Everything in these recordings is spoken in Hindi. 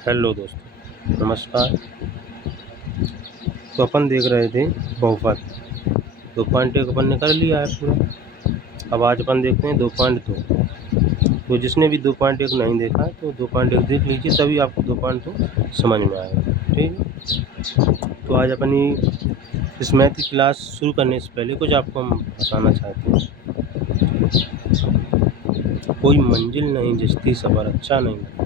हेलो दोस्तों, नमस्कार। तो अपन देख रहे थे बहुपद। 2.1 अपन ने कर लिया है पूरा। अब आज अपन देखते हैं 2.2। तो जिसने भी 2.1 नहीं देखा है तो 2.1 देख लीजिए, तभी आपको 2.2 समझ में आएगा। ठीक है। तो आज अपनी इस मैथ की क्लास शुरू करने से पहले कुछ आपको हम बताना चाहते हैं। कोई मंजिल नहीं जचती सफ़र अच्छा नहीं लगता।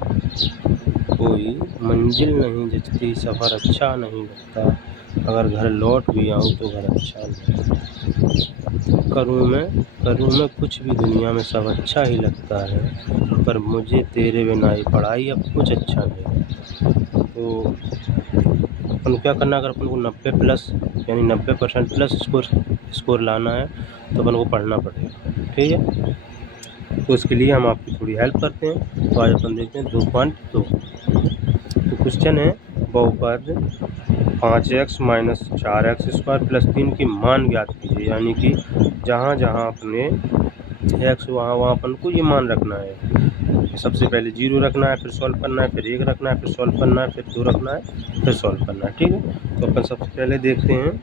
कोई मंजिल नहीं जचती सफ़र अच्छा नहीं लगता। अगर घर लौट भी आऊँ तो घर अच्छा नहीं लगता। करूँ मैं कुछ भी दुनिया में सब अच्छा ही लगता है, पर मुझे तेरे बिना ये पढ़ाई अब कुछ अच्छा नहीं लगता। तो अपन को क्या करना है, अगर अपन को 90+ यानी 90% प्लस स्कोर लाना है तो अपन को पढ़ना पड़ेगा। ठीक है। तो इसके लिए हम आपकी थोड़ी हेल्प करते हैं। तो आज अपन देखते हैं 2.2। तो क्वेश्चन है, बहुपद 5x - 4x² + 3 की मान ज्ञात कीजिए। यानी कि जहाँ जहाँ अपने x वहाँ अपन को ये मान रखना है। सबसे पहले 0 रखना है, फिर सॉल्व करना है, फिर 1 रखना है, फिर सॉल्व करना है, फिर 2 रखना है, फिर सॉल्व करना है। ठीक है। तो अपन सबसे पहले देखते हैं।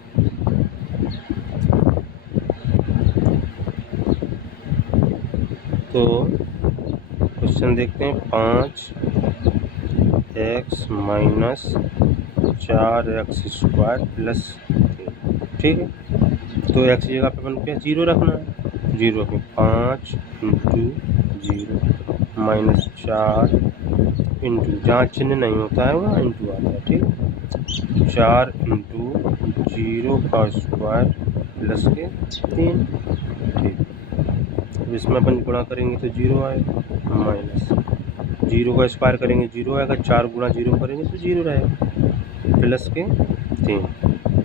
तो क्वेश्चन देखते हैं, 5x - 4x² + 3। ठीक है। तो x की जगह पे अपन क्या 0 रखना है। 0 पे 5 × 0 - 4 इंटू, जहाँ चिन्ह नहीं होता है वहाँ इंटू आता है। ठीक है। 4 × 0 का स्क्वायर प्लस के 3। ठीक। अब इसमें अपन गुणा करेंगे तो 0 आएगा, माइनस 0 का स्क्वायर करेंगे 0 आएगा, 4 × 0 करेंगे तो 0 रहेगा, प्लस के 3।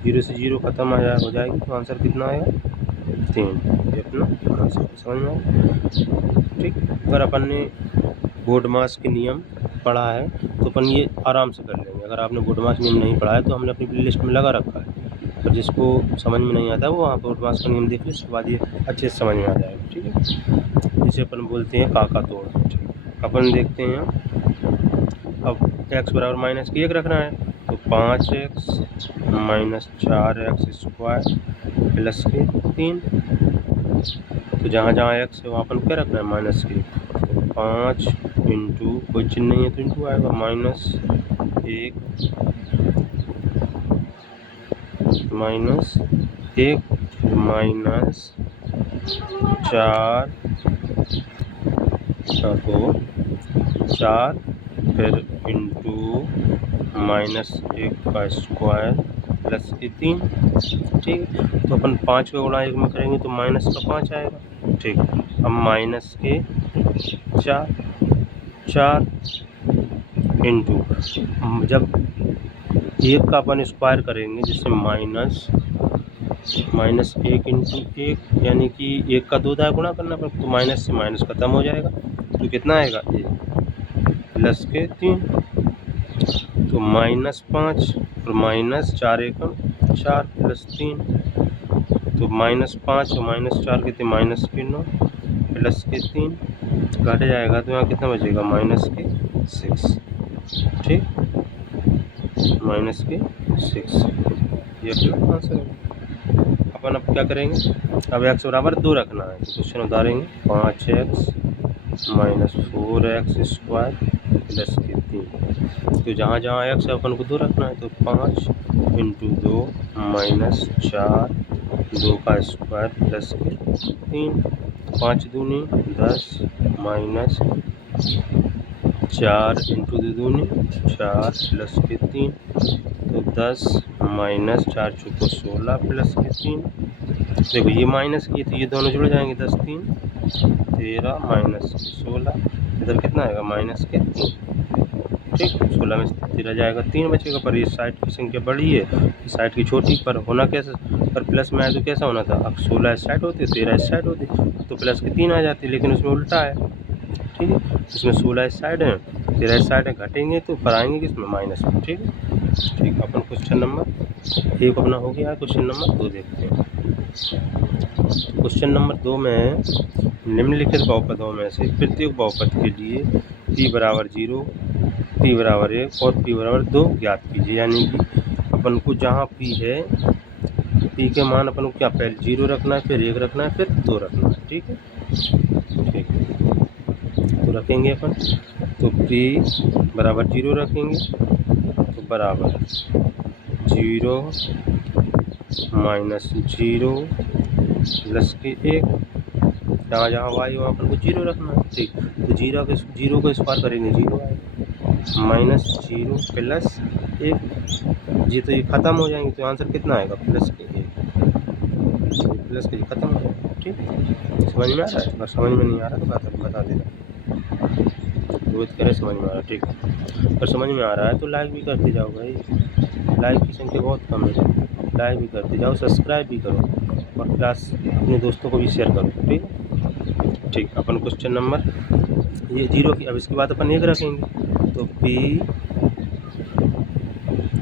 0 से 0 खत्म हो जाएगी तो आंसर कितना आएगा 3। ये अपना आंसर समझ में आया। ठीक। अगर अपन ने बोडमास के नियम पढ़ा है तो अपन ये आराम से कर लेंगे। अगर आपने बोडमास नियम नहीं पढ़ा है तो हमने अपनी लिस्ट में लगा रखा है, पर जिसको समझ में नहीं आता है वो वहाँ बोडमास का नियम देख ले, उसके बाद ये अच्छे से समझ में आ जाएगा। ठीक है। जिसे अपन बोलते हैं काका तोड़। अपन देखते हैं, अब x बराबर -1 रखना है तो 5x - 4x² प्लस के 3। तो जहाँ जहाँ x है वहाँ अपन क्या रखना है -1। तो 5 इंटू, कोई चिन्ह नहीं है तो इंटू आएगा, -1 -1 -4 तो 4, फिर इंटू -1 का स्क्वायर प्लस के 3। ठीक है। तो अपन 5 का गुणा 1 में करेंगे तो माइनस का 5 आएगा। ठीक। अब माइनस के 4 इंटू, जब 1 का अपन स्क्वायर करेंगे जिससे -1 इंटू 1 यानी कि 1 का 2 दाया गुणा करना पड़ेगा, तो माइनस से माइनस खत्म हो जाएगा तो कितना आएगा 1 प्लस के 3। तो -5 और -4 एकम 4 प्लस 3। तो -5 और -4 कितने, -9 प्लस के 3 घट जाएगा तो यहाँ कितना बचेगा -6। ठीक, -6। ये अपना आंसर है। अपन अब क्या करेंगे, अब x बराबर 2 रखना है तो क्वेश्चन उतारेंगे, 5x - 4x² प्लस के 3। तो जहाँ जहाँ x है अपन को 2 रखना है तो 5 इंटू 2 - 4, 2 का स्क्वायर प्लस के 3। 5 दूनी 10 माइनस 4 इंटू 2 दूनी 4 प्लस के 3। तो 10 माइनस 4 चौको 16 प्लस के 3। देखो ये माइनस की तो ये दोनों जुड़ जाएंगे, 10 3 13 माइनस 16, इधर कितना आएगा -3। ठीक, 16 में 13 जाएगा, 3 बचेगा, पर ये साइड की संख्या बड़ी है, इस साइड की छोटी, पर होना कैसा, पर प्लस में आए तो कैसा होना था, अब 16 इस साइड होती, 13 इस साइड होती तो प्लस के 3 आ जाती, लेकिन उसमें उल्टा है। ठीक है, इसमें 16 इस साइड है, 13 इस साइड है, घटेंगे तो पर आएंगे किसमें, माइनस में। ठीक है। ठीक, अपन क्वेश्चन नंबर 1 अपना हो गया है। क्वेश्चन नंबर 2 देखते हैं। क्वेश्चन नंबर 2 में निम्नलिखित बहुपदों में से प्रत्येक बहुपद के लिए p बराबर 0, p बराबर 1 और p बराबर 2 ज्ञात कीजिए। यानी कि अपन को जहाँ p है, p के मान अपन को क्या पहले 0 रखना है, फिर 1 रखना है, फिर 2 रखना है। ठीक है, ठीक तो रखेंगे अपन, तो p बराबर 0 रखेंगे, तो बराबर 0 माइनस 0 प्लस के 1, जहाँ जहाँ y वहाँ अपन को 0 रखना है। ठीक, तो 0 को स्क्वायर करेंगे 0 आएगा, माइनस 0 प्लस 1, जी तो ये ख़त्म हो जाएंगे, तो आंसर कितना आएगा प्लस के 1, प्लस के ख़त्म हो जाएगा। ठीक, समझ में आ रहा है? अगर समझ में नहीं आ रहा तो बता देना, रोहित करे समझ में आ रहा है। ठीक, अगर समझ में आ रहा है तो लाइक भी करते जाओ भाई, लाइक की संख्या बहुत कम है, लाइक भी करते जाओ, सब्सक्राइब भी करो और क्लास अपने दोस्तों को भी शेयर करो। ठीक, ठीक अपन क्वेश्चन नंबर ये 0 की, अब इसके बाद अपन 1 रखेंगे, तो p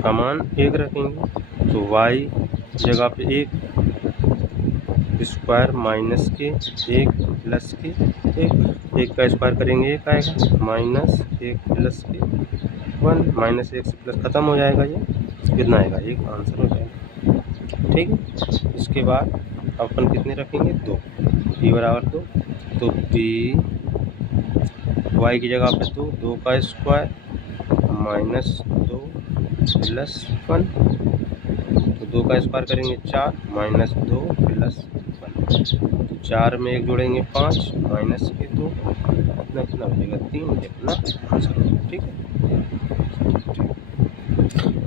का मान 1 रखेंगे, तो y जगह पे 1 स्क्वायर माइनस के 1 प्लस के 1 का स्क्वायर करेंगे 1 आएगा, माइनस 1 प्लस के 1, माइनस 1 से प्लस ख़त्म हो जाएगा, ये कितना आएगा 1, आंसर हो जाएगा। ठीक है, इसके बाद अपन कितने रखेंगे 2, p बराबर 2, तो p y की जगह पे 2 का स्क्वायर माइनस 2 प्लस 1, तो 2 का स्क्वायर करेंगे 4 माइनस 2 प्लस 1, तो 4 में 1 जोड़ेंगे 5 माइनस के 2, कितना कितना हो जाएगा 3, ये अपना आंसर होगा। ठीक है,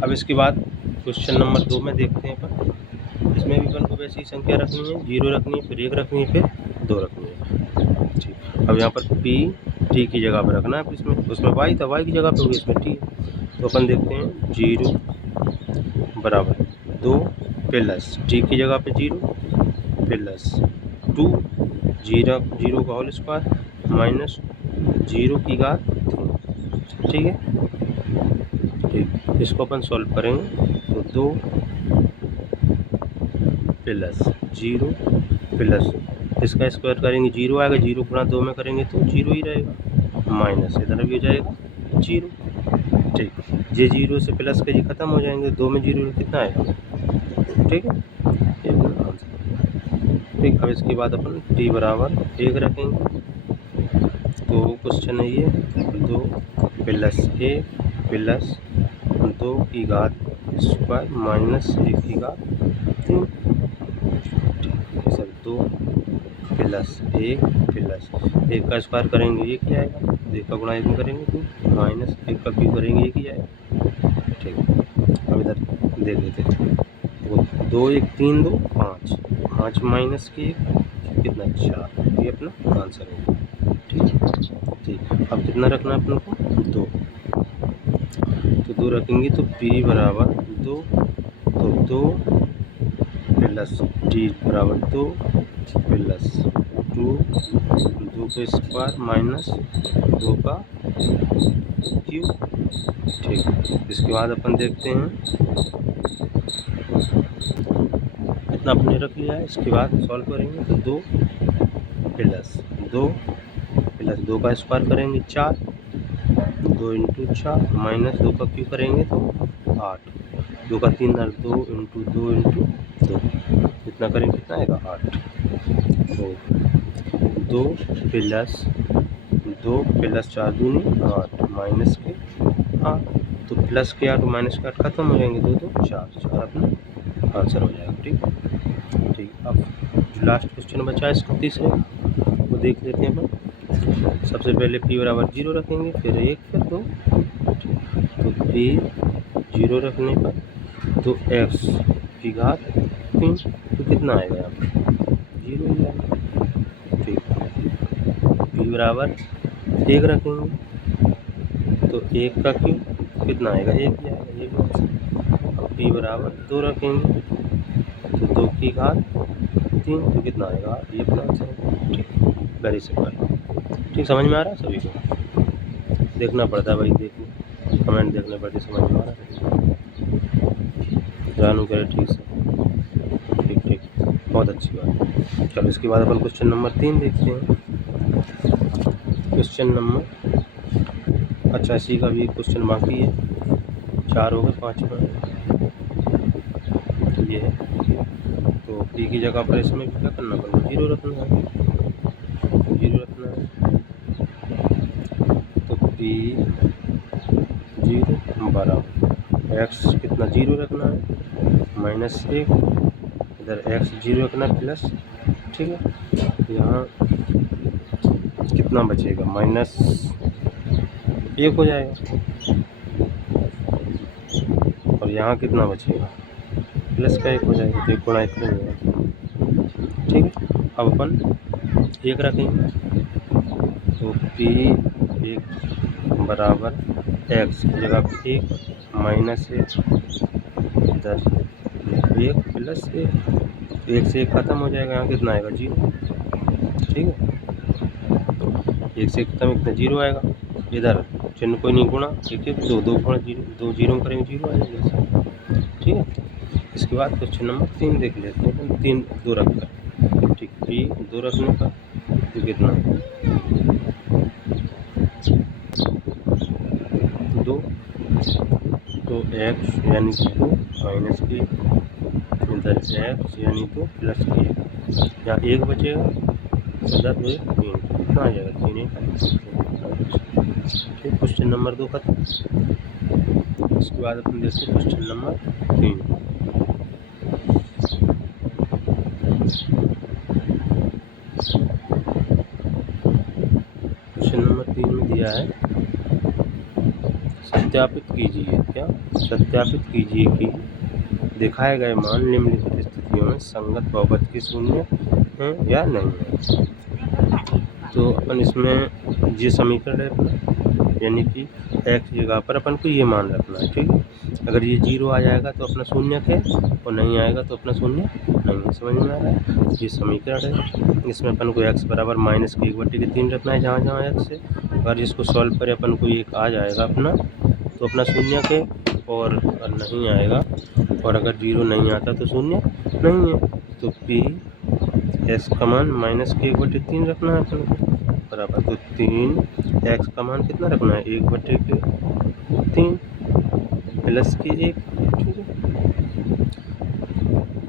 अब इसके बाद क्वेश्चन नंबर 2 में देखते हैं अपन, इसमें भी अपन को वैसी संख्या रखनी है, 0 रखनी है, फिर 1 रखनी है, फिर 2 रखनी है। ठीक, अब यहाँ पर p t की जगह पर रखना है, इसमें उसमें y था, y की जगह पे होगी इसमें t, तो अपन देखते हैं 0 बराबर 2 प्लस t की जगह पे 0 प्लस 2 0 का होल स्क्वायर माइनस 0 की घात 3। ठीक है, ठीक, इसको अपन सॉल्व करेंगे, तो 2 प्लस 0 प्लस इसका स्क्वायर करेंगे 0 आएगा, 0 गुणा 2 में करेंगे तो 0 ही रहेगा, माइनस इधर भी हो जाएगा 0। ठीक, ये 0 से प्लस के जी ख़त्म हो जाएंगे, 2 में 0 कितना आएगा। ठीक है, ये अपना आंसर। ठीक, अब इसके बाद अपन t बराबर 1 रखेंगे, तो क्वेश्चन है ये 2 प्लस 1 प्लस 2 की घात स्क्वायर माइनस 1 की घात 3, सर 2 प्लस 1 प्लस 1 का स्क्वायर करेंगे 1 ही आएगा, 1 का गुणा 1 में करेंगे तो माइनस 1 का क्यूब करेंगे 1 ही आएगा। ठीक, अब इधर देख लेते हैं, 2 1 3 2 5, 5 माइनस के 1 कितना 4, ये अपना आंसर होगा। ठीक, ठीक, अब कितना रखना है अपन को 2, तो 2 रखेंगे, तो p बराबर 2, तो 2 प्लस t बराबर 2 प्लस 2 का स्क्वायर माइनस 2 का क्यूब। ठीक, इसके बाद अपन देखते हैं इतना अपने रख लिया है, इसके बाद सॉल्व करेंगे, तो 2 प्लस 2 का स्क्वायर करेंगे 4, 2 इंटू 4 माइनस 2 का क्यूब करेंगे तो 8, 2 का 3 और 2 इंटू 2 इंटू 2, कितना करेंगे कितना आएगा 8, तो 2 प्लस 4 दूनी 8 माइनस के 8, तो प्लस के 8 माइनस के 8 खत्म हो जाएंगे, 2 2 4 अपना आंसर हो जाएगा। ठीक, ठीक, अब जो लास्ट क्वेश्चन बचा है इसका तीसरे वो देख लेते हैं अपन। सबसे पहले p बराबर 0 रखेंगे, फिर 1 फिर 2, तो p 0 रखने पर तो x की घात 3, तो कितना आएगा यहाँ पर 0 ही आएगा। ठीक, p बराबर 1 रखेंगे, तो 1 का क्यूब कितना आएगा 1 ही आएगा, ये भी आंसर। अब p बराबर 2 रखेंगे, तो 2 की घात 3, तो कितना आएगा, ये अपना आंसर है। ठीक, वेरी सिंपल। ठीक, समझ में आ रहा है सभी को, देखना पड़ता है भाई, देखने कमेंट देखने पड़ते, समझ में आ रहा है, जानू करे ठीक से। ठीक, ठीक, बहुत अच्छी बात। चलो इसके बाद अपन क्वेश्चन नंबर 3 देखते हैं। क्वेश्चन नंबर अच्छा, इसी का भी क्वेश्चन बाकी है। 4 हो गए, 5 में ये है। तो पी की जगह पर इसमें भी क्या करना पड़ेगा, 0 रखना है, 0 रखना है। तो पी 0 बराबर एक्स कितना 0 रखना है, -1, इधर एक्स 0 रखना है प्लस, ठीक है। यहाँ कितना बचेगा, -1 हो जाएगा, और यहाँ कितना बचेगा, +1 हो जाएगा। तो 1 गुणा 1 हो जाएगा, ठीक है। अब अपन 1 रखेंगे, तो पी 1 बराबर एक्स की जगह पे 1 -1 इधर 1 +1, तो 1 से 1 खत्म हो जाएगा, यहाँ कितना आएगा 0, ठीक है। 1 से 1 खत्म, इतना 0 आएगा। इधर चिन्ह कोई नहीं, गुणा 1 1 2 2 गुणा 0, 2 0 करेंगे 0 आ जाएगा, ठीक है। इसके बाद क्वेश्चन नंबर 3 देख लेते हैं। 3 2 रखकर, ठीक, पी 2 रखने पर तो कितना 2, तो एक्स यानी कि 2 -1, इधर एक्स यानी 2 +1, यहाँ 1 बचेगा, इधर 2 3, कितना आ जाएगा 3 1, ठीक। क्वेश्चन नंबर 2 खत्म। इसके बाद अपन देखते हैं क्वेश्चन नंबर 3। क्वेश्चन नंबर 3 में दिया है, सत्यापित कीजिए, क्या सत्यापित कीजिए कि दिखाए गए मान निम्नलिखित स्थितियों में संगत बहुपद के शून्य हैं या नहीं है। तो अपन इसमें ये समीकरण है अपना, यानी कि एक्स जगह पर अपन को ये मान रखना है, ठीक है। अगर ये 0 आ जाएगा तो अपना शून्य है, और नहीं आएगा तो अपना शून्य नहीं है। समझ में आ रहा है, ये समीकरण है। इसमें अपन को x बराबर -1/3 रखना है, जहाँ जहाँ x है। अगर इसको सॉल्व करें अपन को 1 आ जाएगा अपना, तो अपना शून्य है, और नहीं आएगा, और अगर 0 नहीं आता तो शून्य नहीं है। तो पी एक्स का मान -1/3 रखना है अपन को, बराबर, तो 3 एक्स का मान कितना रखना है, 1/3 प्लस के 1, ठीक है।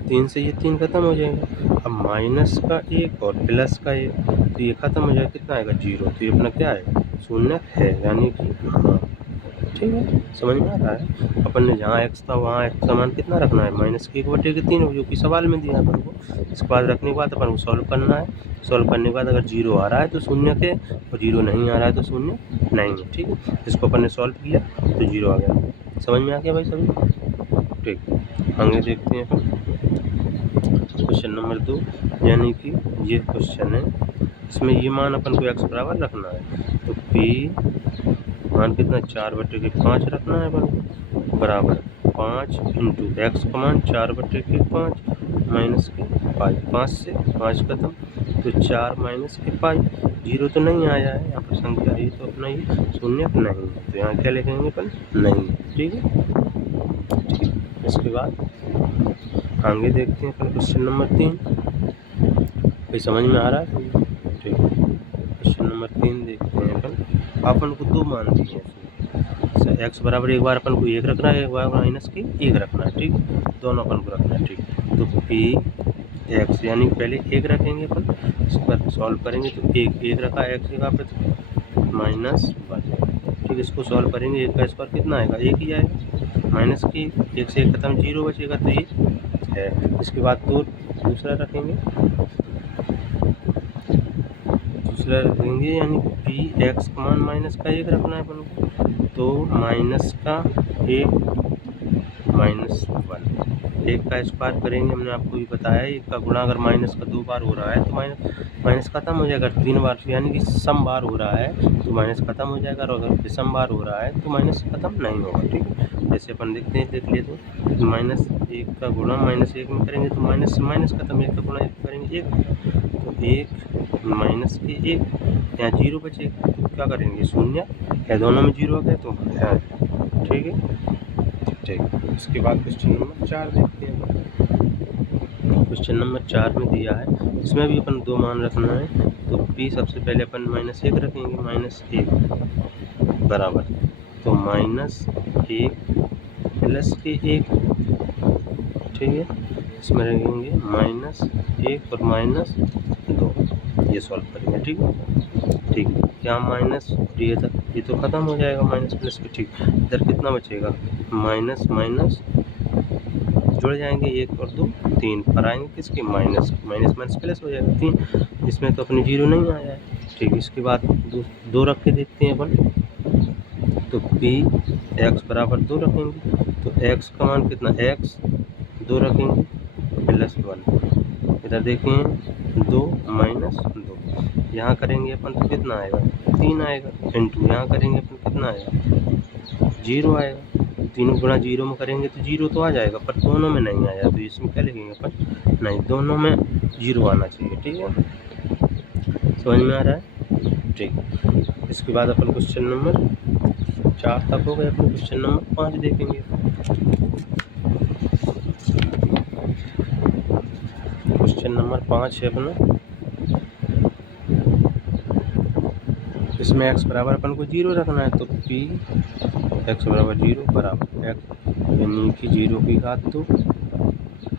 3 से ये 3 खत्म हो जाएगा। अब माइनस का 1 और प्लस का 1, तो ये खत्म हो जाएगा, कितना आएगा 0, तो ये अपना क्या है, शून्य है, यानी कि हाँ, ठीक है। समझ में आ रहा है। अपन ने जहाँ x था वहाँ x का मान कितना रखना है, -1/3, जो कि सवाल में दिया अपन को। इसके बाद रखने के बाद अपन को सॉल्व करना है। सॉल्व करने के बाद अगर 0 आ रहा है तो शून्य है, और 0 नहीं आ रहा है तो शून्य नहीं है, ठीक है। इसको अपन ने सॉल्व किया तो 0 आ गया। समझ में आ गया भाई सभी, ठीक। आगे देखते हैं क्वेश्चन नंबर 2, यानी कि ये क्वेश्चन है, इसमें ये मान अपन को x बराबर रखना है। तो p मान कितना 4/5 रखना है अपन, बराबर 5 इंटू एक्स का मान 4/5 माइनस के 5 से 5 खत्म, तो 4 - 5, 0 तो नहीं आया है यहाँ पर संख्या, ये तो अपना ही शून्य नहीं है, तो यहाँ क्या लिखेंगे अपन, नहीं, ठीक है, ठीक। इसके बाद आगे देखते हैं अपन क्वेश्चन नंबर 3, भाई समझ में आ रहा है, ठीक। क्वेश्चन नंबर 3 देखते हैं अपन को 2 मान दिए हैं, एक्स बराबर एक बार अपन को 1 रखना है, एक बार -1 रखना है, ठीक, दोनों अपन को रखना है, ठीक। तो पी एक्स यानी पहले 1 रखेंगे अपन, इस पर सॉल्व करेंगे तो 1 रखा है एक्स जगह पे, तो -1, ठीक। इसको सॉल्व करेंगे, 1 का स्क्वायर कितना आएगा, 1 ही आएगा, -1 से 1 खत्म 0 बचेगा, तो ये है। इसके बाद तो दूसरा रखेंगे, यानी पी एक्स का मान -1 रखना है अपन को, तो -1 1 का स्क्वायर करेंगे, हमने आपको भी बताया है। 1 का गुणा अगर माइनस का 2 बार हो रहा है तो माइनस खत्म हो जाएगा, 3 बार यानी कि सम बार हो रहा है तो माइनस खत्म हो जाएगा, और अगर विषम बार हो रहा है तो माइनस खत्म नहीं होगा, ठीक है। जैसे अपन देखते हैं, देख लिए तो -1 का गुणा -1 में करेंगे तो माइनस से माइनस खत्म, 1 का गुणा 1 करेंगे 1, तो 1 -1 यहाँ 0 बचेगा, तो क्या करेंगे, शून्य है, दोनों में 0 आ गए तो है, ठीक है, ठीक। उसके बाद क्वेश्चन नंबर 4 देखते हैं। क्वेश्चन नंबर 4 में दिया है, इसमें भी अपन 2 मान रखना है। तो p सबसे पहले अपन -1 रखेंगे, -1 बराबर, तो -1 प्लस के 1, ठीक है, इसमें रहेंगे -1 और -2, ये सॉल्व करेंगे, ठीक है। ठीक, यहाँ माइनस ये तो ख़त्म हो जाएगा माइनस प्लस के, ठीक। इधर कितना बचेगा, माइनस माइनस जुड़ जाएंगे, 1 और 2 3 पर आएंगे किसके, माइनस माइनस प्लस हो जाएगा 3, इसमें तो अपनी 0 नहीं आया है, ठीक। इसके बाद 2 रख के देखते हैं अपन, तो p x बराबर 2 रखेंगे, तो x का मान कितना, x 2 रखेंगे +1, इधर देखें 2 -2, यहाँ करेंगे अपन तो कितना आएगा, 3 आएगा, इंटू यहाँ करेंगे अपन कितना आएगा, 0 आएगा, तीनों गुणा 0 में करेंगे तो 0 तो आ जाएगा, पर दोनों में नहीं आया, तो इसमें क्या लिखेंगे अपन, नहीं, दोनों में 0 आना चाहिए, ठीक है, समझ में आ रहा है, ठीक। इसके बाद अपन क्वेश्चन नंबर 4 तक हो गए, अपन क्वेश्चन नंबर 5 देखेंगे। क्वेश्चन नंबर 5 है अपना, इसमें x बराबर अपन को 0 रखना है, तो p x बराबर 0 बराबर x यानी कि 0 की घात 2,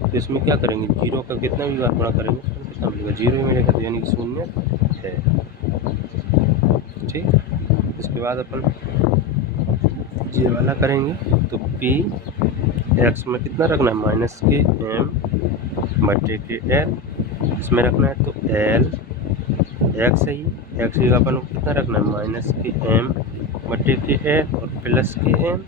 तो इसमें क्या करेंगे, 0 का कितना भी बार गुणा करेंगे तो कितना मिलेगा, 0 ही मिलेगा, तो यानी कि 0 है, ठीक। इसके बाद अपन ये वाला करेंगे, तो p x में कितना रखना है, माइनस के m बटे के l, इसमें रखना है तो l x है, x की अपन को कितना रखना है, माइनस के m बटे के l और प्लस के m,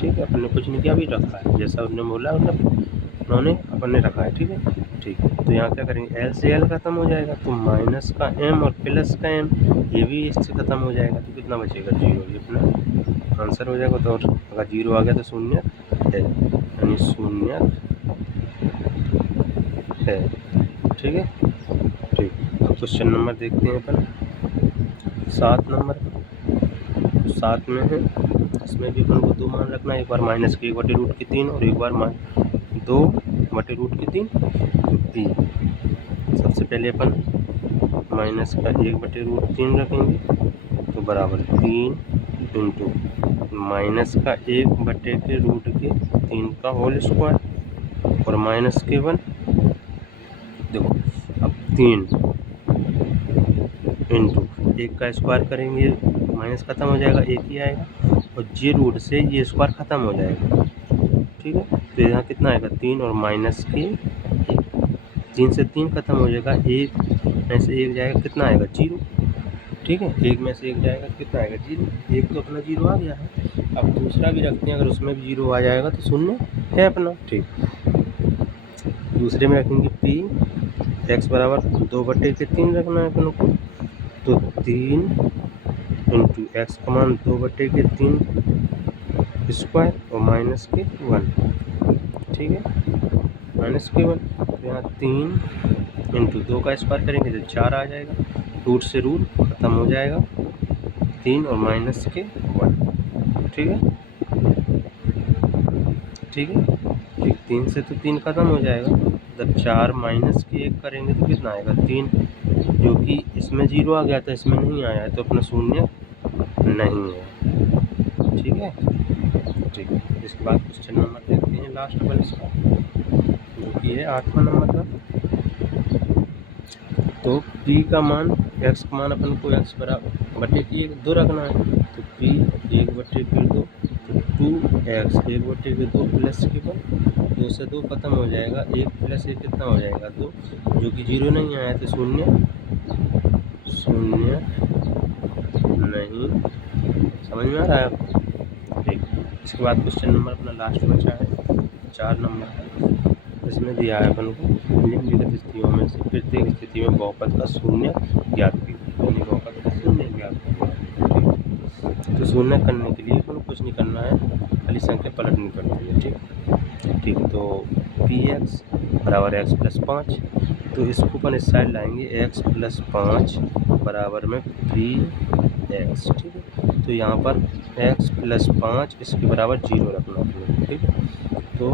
ठीक है, अपन ने कुछ नहीं किया, अभी रखा है, जैसा उन्होंने बोला उन्होंने अपन ने रखा है, ठीक है, ठीक। तो यहाँ क्या करेंगे, l से l खत्म हो जाएगा, तो माइनस का m और प्लस का m, ये भी इससे खत्म हो जाएगा, तो कितना बचेगा, 0, ये अपना आंसर हो जाएगा। तो अगर 0 आ गया तो 0 है, यानी 0 है, ठीक है, ठीक। अब क्वेश्चन नंबर देखते हैं अपन 7 नंबर, 7 में है, इसमें भी अपन को 2 मान रखना है, एक बार माइनस के 1/√3 और एक बार 2/√3, तो 3। सबसे पहले अपन माइनस का 1/√3 रखेंगे, तो बराबर 3 इंटू माइनस का 1/√3 का होल स्क्वायर और माइनस के 1, देखो अब 3 इंटू 1 का स्क्वायर करेंगे, माइनस खत्म हो जाएगा, 1 ही आएगा, और जे रूट से ये स्क्वायर खत्म हो जाएगा, ठीक है। तो यहाँ कितना आएगा, 3 और माइनस के 3 से 3 खत्म हो जाएगा, 1 में से 1 जाएगा, कितना आएगा, 0, ठीक है, 1 में से 1 जाएगा कितना आएगा, 0, 1 तो अपना 0 आ गया है। अब दूसरा भी रखते हैं, अगर उसमें भी 0 आ जाएगा तो 0 है अपना, ठीक। दूसरे में रखेंगे p x बराबर 2/3 रखना है अपन को, तो 3 इंटू एक्स का मान 2/3 स्क्वायर और माइनस के 1, ठीक है, माइनस के 1, तो यहाँ 3 इंटू 2 का स्क्वायर करेंगे तो 4 आ जाएगा, रूट से रूट खत्म हो जाएगा, 3 और माइनस के 1, ठीक है, ठीक है, ठीक। 3 से तो 3 खत्म हो जाएगा, जब 4 माइनस के 1 करेंगे तो कितना आएगा, 3, जो कि इसमें 0 आ गया था, इसमें नहीं आया है, तो अपना 0 नहीं है, ठीक है, ठीक। इसके बाद क्वेश्चन नंबर देखते हैं लास्ट वाला इसका, जो कि है 8वां नंबर का। तो p का मान, x का मान अपन को x बराबर बटे की 2 रखना है, तो p 1/2, तो 2x 1/2 प्लस के 1, 2 से 2 खत्म हो जाएगा, 1 प्लस 1 कितना हो जाएगा, 2, जो कि 0 नहीं आया, तो 0 नहीं, समझ में आ रहा है आपको, ठीक। इसके बाद क्वेश्चन नंबर अपना लास्ट बचा है 4 नंबर का, इसमें दिया है अपन को निम्नलिखित स्थितियों में से प्रत्येक स्थिति में बहुपद का 0 ज्ञात कीजिए, यानी बहुपद का 0 ज्ञात कीजिए। तो 0 करने के लिए अपन कुछ नहीं करना है, खाली संख्या पलटनी पड़ती है, ठीक। तो px बराबर x + 5, तो इसको अपन इस साइड लाएंगे, x + 5 बराबर में 3x, ठीक है। तो यहाँ पर x + 5 इसके बराबर 0 रखना है, ठीक। तो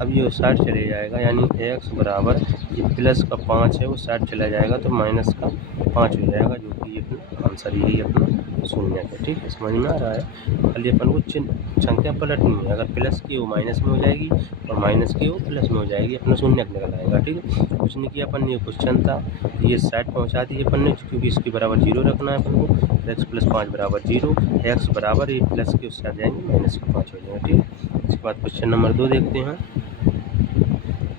अब ये उस साइड चले जाएगा, यानी x बराबर ये प्लस का 5 है, उस साइड चला जाएगा तो माइनस का 5 हो जाएगा, जो कि ये अपना आंसर यही अपना शून्य है। ठीक है, समझ में आ रहा है। खाली अपन को चिन्ह संख्या पलटनी है, अगर प्लस की हो माइनस में हो जाएगी और माइनस की हो प्लस में हो जाएगी, अपना शून्य निकल आएगा। ठीक है, कुछ नहीं किया अपन ने, क्वेश्चन था ये साइड पहुँचा दी अपन ने, क्योंकि इसके बराबर 0 रखना है अपन को। x + 5 = 0, x बराबर ये प्लस के उससे आ जाएंगे माइनस के 5 हो जाएगा। ठीक है, इसके बाद क्वेश्चन नंबर 2 देखते हैं।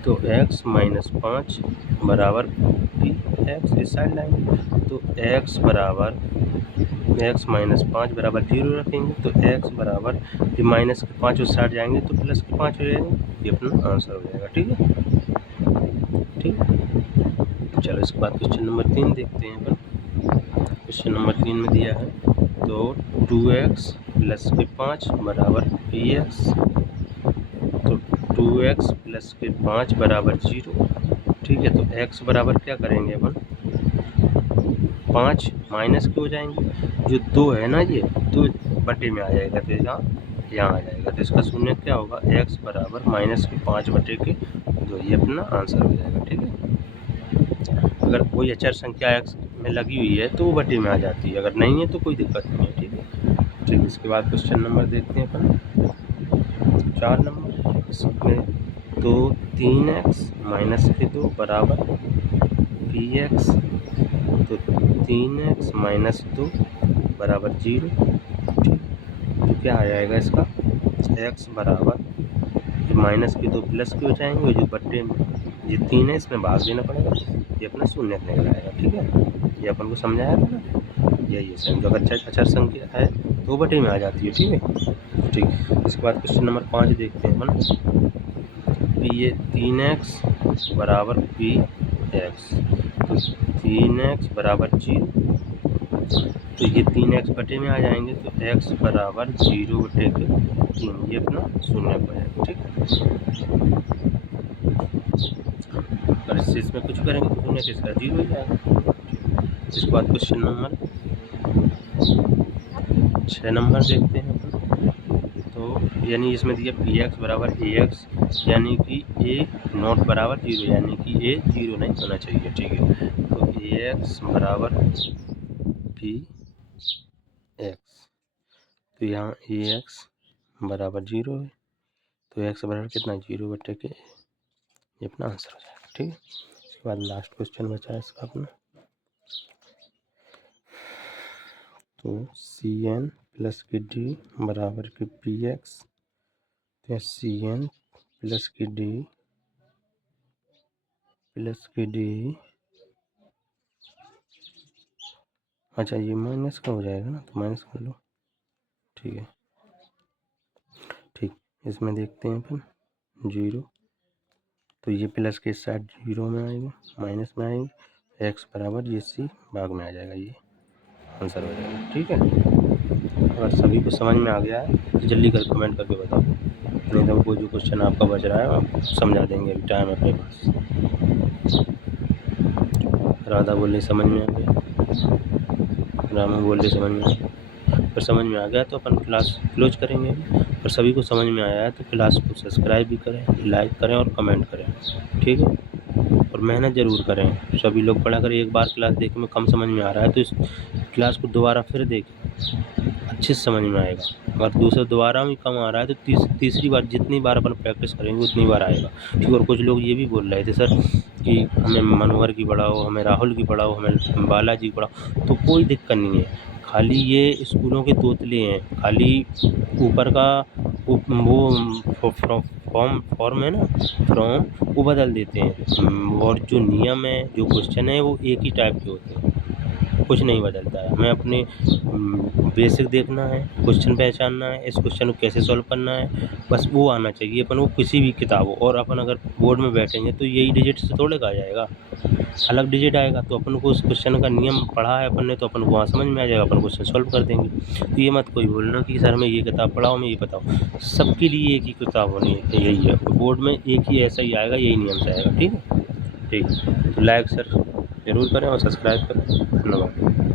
तो x - 5 बराबर px, इस साइड लाएंगे तो x बराबर x - 5 बराबर 0 रखेंगे, तो x बराबर ये माइनस के 5 उस साइड जाएंगे तो प्लस के 5 हो जाएंगे, ये अपना आंसर हो जाएगा। ठीक है, ठीक है। चलो इसके बाद क्वेश्चन नंबर 3 देखते हैं अपन। क्वेश्चन नंबर 3 में दिया है तो 2x + 5 बराबर px, तो 2x + 5 बराबर 0। ठीक है, तो x बराबर क्या करेंगे अपन, 5 माइनस के हो जाएंगे, जो 2 है ना ये 2 बटे में आ जाएगा, तो यहाँ आ जाएगा, तो इसका शून्य क्या होगा, x बराबर -5 बटे के 2, ये अपना आंसर हो जाएगा। ठीक है, अगर कोई अचर संख्या x में लगी हुई है तो वो बटे में आ जाती है, अगर नहीं है तो कोई दिक्कत नहीं है। ठीक है, ठीक, इसके बाद क्वेश्चन नंबर देखते हैं अपन 4 नंबर। इसमें तो 3x - 2 बराबर px, तो 3x - 2 बराबर 0। ठीक, तो क्या आ जाएगा इसका, x बराबर -2 प्लस के हो जाएंगे, और जो बट्टे में ये 3 है इसमें भाग देना पड़ेगा, ये अपना शून्य निकल आएगा। ठीक है, ये अपन को समझाया था ना, यही है सेम, जो अगर अचर संख्या है तो बटे में आ जाती है। ठीक है, ठीक, इसके बाद क्वेश्चन नंबर 5 देखते हैं अपन। ये 3x बराबर px, तो 3x बराबर 0, तो ये 3x बटे में आ जाएंगे, तो x बराबर 0 बटे के 3, ये अपना शून्य हो जाएगा। ठीक है, अगर इससे इसमें कुछ करेंगे तो शून्य के इसका 0 हो जाएगा। इसके बाद क्वेश्चन नंबर 6 नंबर देखते हैं अपन। तो यानी इसमें दिया px बराबर ax, यानी कि a नॉट बराबर 0, यानी कि a 0 नहीं होना चाहिए। ठीक है, तो ax बराबर px, तो यहाँ ax बराबर 0 है, तो x बराबर कितना 0 बटे के, ये अपना आंसर हो जाएगा। ठीक है, इसके बाद लास्ट क्वेश्चन बचा है इसका अपना, तो cn प्लस की d बराबर की px, तो cn प्लस की d अच्छा ये माइनस का हो जाएगा ना, तो माइनस कर लो। ठीक है, ठीक, इसमें देखते हैं अपन 0, तो ये प्लस के साइड 0 में आएगा, माइनस में आएंगे, x बराबर ये c भाग में आ जाएगा, ये आंसर हो जाएगा। ठीक है, अगर सभी को समझ में आ गया है तो जल्दी कर कमेंट करके बताओ, नहीं तो कोई जो क्वेश्चन आपका बच रहा है आप समझा देंगे, अभी टाइम है अपने पास। राधा बोल रही समझ में आ गया, रामू बोल रही समझ में आ गया, पर समझ में आ गया तो अपन क्लास क्लोज करेंगे। और सभी को समझ में आया है तो क्लास को सब्सक्राइब भी करें, लाइक करें और कमेंट करें। ठीक है, और मेहनत ज़रूर करें, सभी लोग पढ़ा करें। एक बार क्लास देखने में कम समझ में आ रहा है तो इस क्लास को दोबारा फिर देखें, अच्छे से समझ में आएगा। अगर दूसरा दोबारा भी कम आ रहा है तो तीसरी बार, जितनी बार अपन प्रैक्टिस करेंगे उतनी बार आएगा। ठीक, और कुछ लोग ये भी बोल रहे थे सर कि हमें मनोहर की पढ़ाओ, हमें राहुल की पढ़ाओ, हमें बालाजी की पढ़ाओ, तो कोई दिक्कत नहीं है, खाली ये स्कूलों के तोतले हैं, खाली ऊपर का वो फॉर्म है ना, फॉर्म वो बदल देते हैं, और जो नियम है, जो क्वेश्चन है वो एक ही टाइप के होते हैं, कुछ नहीं बदलता है। हमें अपने बेसिक देखना है, क्वेश्चन पहचानना है, इस क्वेश्चन को कैसे सॉल्व करना है, बस वो आना चाहिए अपन को किसी भी किताब हो। और अपन अगर बोर्ड में बैठेंगे तो यही डिजिट से थोड़े आ जाएगा, अलग डिजिट आएगा, तो अपन को उस क्वेश्चन का नियम पढ़ा है अपन ने तो अपन को वहाँ समझ में आ जाएगा, अपन क्वेश्चन सॉल्व कर देंगे। तो ये मत कोई बोलना कि सर मैं ये किताब पढ़ाओ, मैं ये बताओ, सबके लिए एक ही किताब होनी है, यही है, बोर्ड में एक ही ऐसा ही आएगा, यही नियम से आएगा। ठीक है, ठीक, तो लाइक सर ज़रूर करें और सब्सक्राइब करें। धन्यवाद।